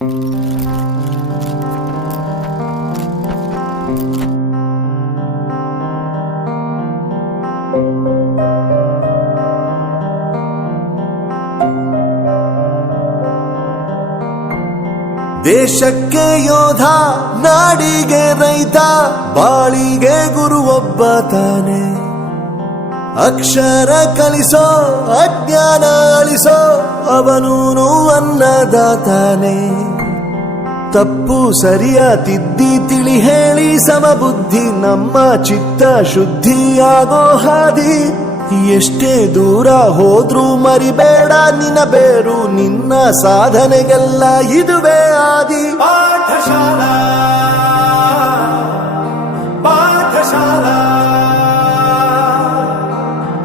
ದೇಶಕ್ಕೆ ಯೋಧ, ನಾಡಿಗೆ ರೈತ, ಬಾಳಿಗೆ ಗುರು ಒಬ್ಬ ತಾನೆ. ಅಕ್ಷರ ಕಲಿಸೋ, ಅಜ್ಞಾನ ಅಳಿಸೋ, ಅವನೂನು ಅನ್ನದಾತಾನೆ. ತಪ್ಪು ಸರಿಯ ತಿದ್ದಿ ತಿಳಿ ಹೇಳಿ ಸಮಬುದ್ಧಿ ನಮ್ಮ ಚಿತ್ತ ಶುದ್ಧಿಯಾಗೋ ಹಾದಿ. ಎಷ್ಟೇ ದೂರ ಹೋದ್ರೂ ಮರಿಬೇಡ ನಿನ್ನ ಬೇರು, ನಿನ್ನ ಸಾಧನೆಗೆಲ್ಲ ಇದುವೇ ಆದಿ. ಪಾಠಶಾಲಾ ಪಾಠಶಾಲಾ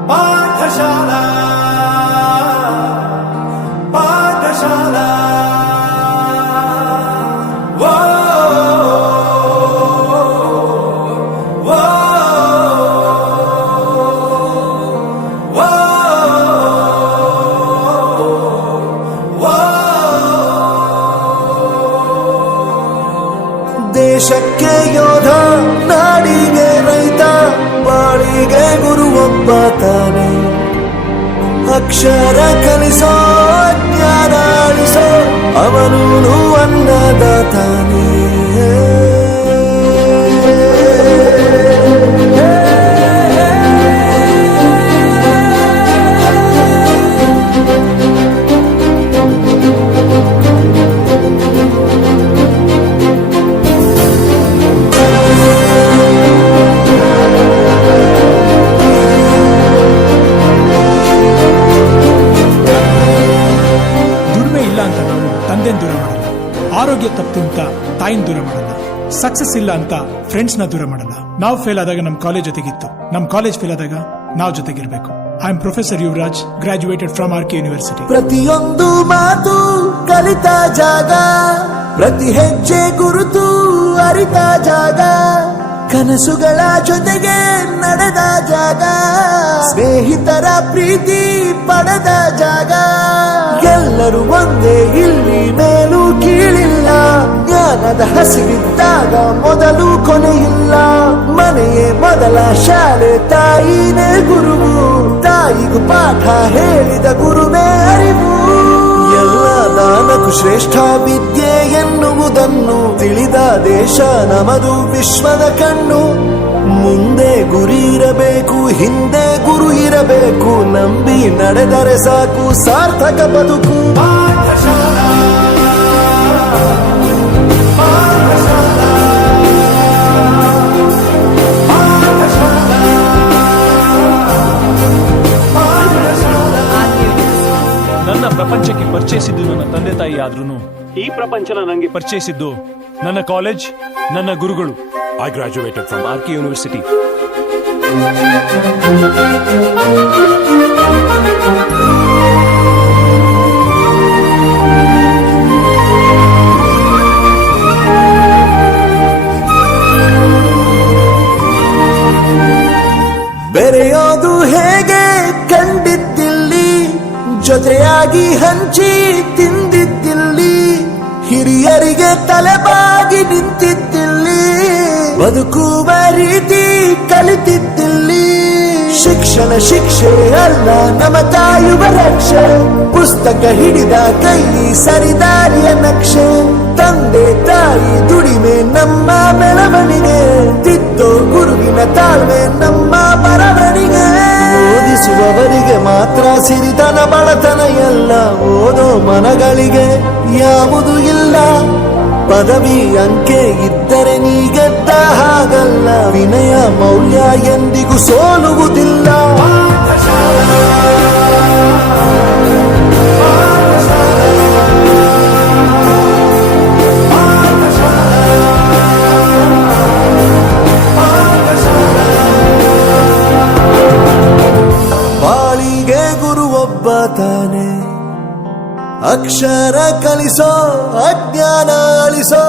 ಪಾಠಶಾಲಾ ಪಾಠಶಾಲಾ. ದೇಶಕ್ಕೆ ಯೋಧ, ನಾಡಿಗೆ ರೈತ, ಬಾಳಿಗೆ ಗುರು ಒಬ್ಬ ತಾನೆ. ಅಕ್ಷರ ಕಲಿಸೋ, ಜ್ಞಾನ ಅಳಿಸೋ, ಅವನೂನು ಅನ್ನದಾತಾನೆ. ದೂರ ಮಾಡಲ್ಲ, ಆರೋಗ್ಯ ತಪ್ಪು ಅಂತ ತಾಯಿನ ದೂರ ಮಾಡಲ್ಲ, ಸಕ್ಸಸ್ ಇಲ್ಲ ಅಂತ ಫ್ರೆಂಡ್ಸ್ ನ ದೂರ ಮಾಡಲ್ಲ. ನಾವು ಫೇಲ್ ಆದಾಗ ನಮ್ ಕಾಲೇಜ್ ಜೊತೆಗಿತ್ತು, ನಮ್ ಕಾಲೇಜ್ ಫೇಲ್ ಆದಾಗ ನಾವು ಜೊತೆಗಿರ್ಬೇಕು. I am professor Yuvraj, graduated from RK University. ಪ್ರತಿಯೊಂದು ಮಾತು ಕಲಿತ ಜಾಗ, ಪ್ರತಿ ಹೆಜ್ಜೆ ಗುರುತು ಅರಿತ ಜಾಗ, ಕನಸುಗಳ ಜೊತೆಗೆ ನಡೆದ ಜಾಗ, ಸ್ನೇಹಿತರ ಪ್ರೀತಿ ಪಡೆದ ಜಾಗ. ಎಲ್ಲರೂ ಒಂದೇ ಇಲ್ಲಿ, ಮೇಲೂ ಕೀಳಿಲ್ಲ. ಜ್ಞಾನದ ಹಸಿವಿದ್ದಾಗ ಮೊದಲು ಕೊನೆಯಿಲ್ಲ. ಮನೆಯೇ ಮೊದಲ ಶಾಲೆ, ತಾಯಿನೇ ಗುರುವು, ತಾಯಿಗೂ ಪಾಠ ಹೇಳಿದ ಗುರುವೇ ಅರಿವು. ಎಲ್ಲ ದಾನಕ್ಕೂ ಶ್ರೇಷ್ಠ ವಿದ್ಯೆ ಎನ್ನುವುದನ್ನು ತಿಳಿದ ದೇಶ ನಮದು, ವಿಶ್ವದ ಕಣ್ಣು. ಮುಂದೆ ಗುರಿ ಇರಬೇಕು, ಹಿಂದೆ ಗುರು ಇರಬೇಕು, ನಂಬಿ ನಡೆದರೆ ಸಾಕು ಸಾರ್ಥಕ ಬದುಕು. ಪಾಠಶಾಲಾ ಪಾಠಶಾಲಾ ಪಾಠಶಾಲಾ ಪಾಠಶಾಲಾ. ನನ್ನ ಪ್ರಪಂಚಕ್ಕೆ ಪರಿಚಯಿಸಿದ್ದು ನನ್ನ ತಂದೆ ತಾಯಿ ಆದ್ರೂ ಈ ಪ್ರಪಂಚನ ನನಗೆ ಪರಿಚಯಿಸಿದ್ದು ನನ್ನ ಕಾಲೇಜ್, ನನ್ನ ಗುರುಗಳು. I graduated from RK University. ಬೆರೆಯೋದು ಹೇಗೆ ಕಂಡಿದ್ದಿಲ್ಲಿ, ಜೊತೆಯಾಗಿ ಹಂಚಿ ತಿಂದಿದ್ದಿಲ್ಲಿ, ಹಿರಿಯರಿಗೆ ತಲೆಬಾಗಿ ನಿಂತಿದ್ದಿಲ್ಲಿ, ಬದುಕುವ ರೀತಿ ಕಲಿತಿದ್ದಿಲ್ಲಿ. ಶಿಕ್ಷಣ ಶಿಕ್ಷೆ ಅಲ್ಲ ನಮ ಕಾಯುವ ರಕ್ಷೆ, ಪುಸ್ತಕ ಹಿಡಿದ ಕೈ ಸರಿದಾರಿಯ ನಕ್ಷೆ. ತಂದೆ ತಾಯಿ ದುಡಿಮೆ ನಮ್ಮ ಬೆಳವಣಿಗೆ, ತಿದ್ದೋ ಗುರುವಿನ ತಾಳ್ಮೆ ನಮ್ಮ ಬರವಣಿಗೆ. ಓದಿಸುವವರಿಗೆ ಮಾತ್ರ ಸಿರಿತನ ಬಡತನ ಎಲ್ಲ, ಓದೋ ಮನಗಳಿಗೆ ಯಾವುದು ಇಲ್ಲ. ಪದವಿ ಅಂಕೆ ಇದ್ದರೆ ನೀ ಗೆದ್ದ ಹಾಗಲ್ಲ, ವಿನಯ ಮೌಲ್ಯ ಎಂದಿಗೂ ಸೋಲುವುದಿಲ್ಲ. ಬಾಳಿಗೆ ಗುರು ಒಬ್ಬ ತಾನೆ. ಅಕ್ಷರ ಕಲಿಸೋ, ಅಜ್ಞಾನ ಅಳಿಸೋ,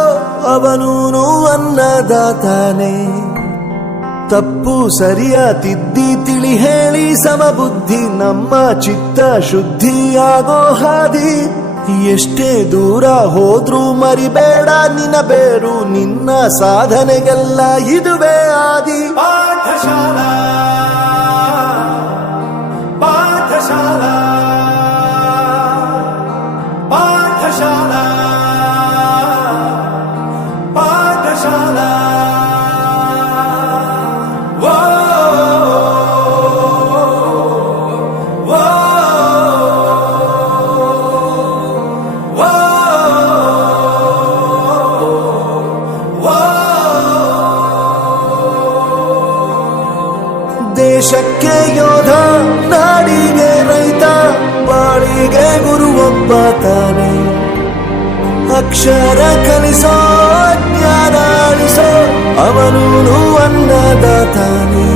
ಅವನೂನು ಅನ್ನದಾತಾನೆ. ತಪ್ಪು ಸರಿಯ ತಿದ್ದಿ ತಿಳಿ ಹೇಳಿ ಸಮಬುದ್ಧಿ ನಮ್ಮ ಚಿತ್ತ ಶುದ್ಧಿಯಾಗೋ ಹಾದಿ. ಎಷ್ಟೇ ದೂರ ಹೋದ್ರೂ ಮರಿಬೇಡ ನಿನ್ನ ಬೇರು, ನಿನ್ನ ಸಾಧನೆಗೆಲ್ಲ ಇದುವೇ ಆದಿ. ಪಾಠಶಾಲಾ ಪಾಠಶಾಲಾ ಪಾಠಶಾಲಾ ಪಾಠಶಾಲಾ ವೋ ವೋ ವೋ ವೋ. ದೇಶಕ್ಕೆ ಯೋಧ, ನಾಡಿಗೆ ರೈತ, ಬಾಳಿಗೆ ಗುರು ಒಬ್ಬ ತಾನೆ. ಅಕ್ಷರ ಕಲಿಸೋ, ಜ್ಞಾನ ಅಳಿಸೋ, ಅವನೂನು ಅನ್ನದಾತಾನೆ.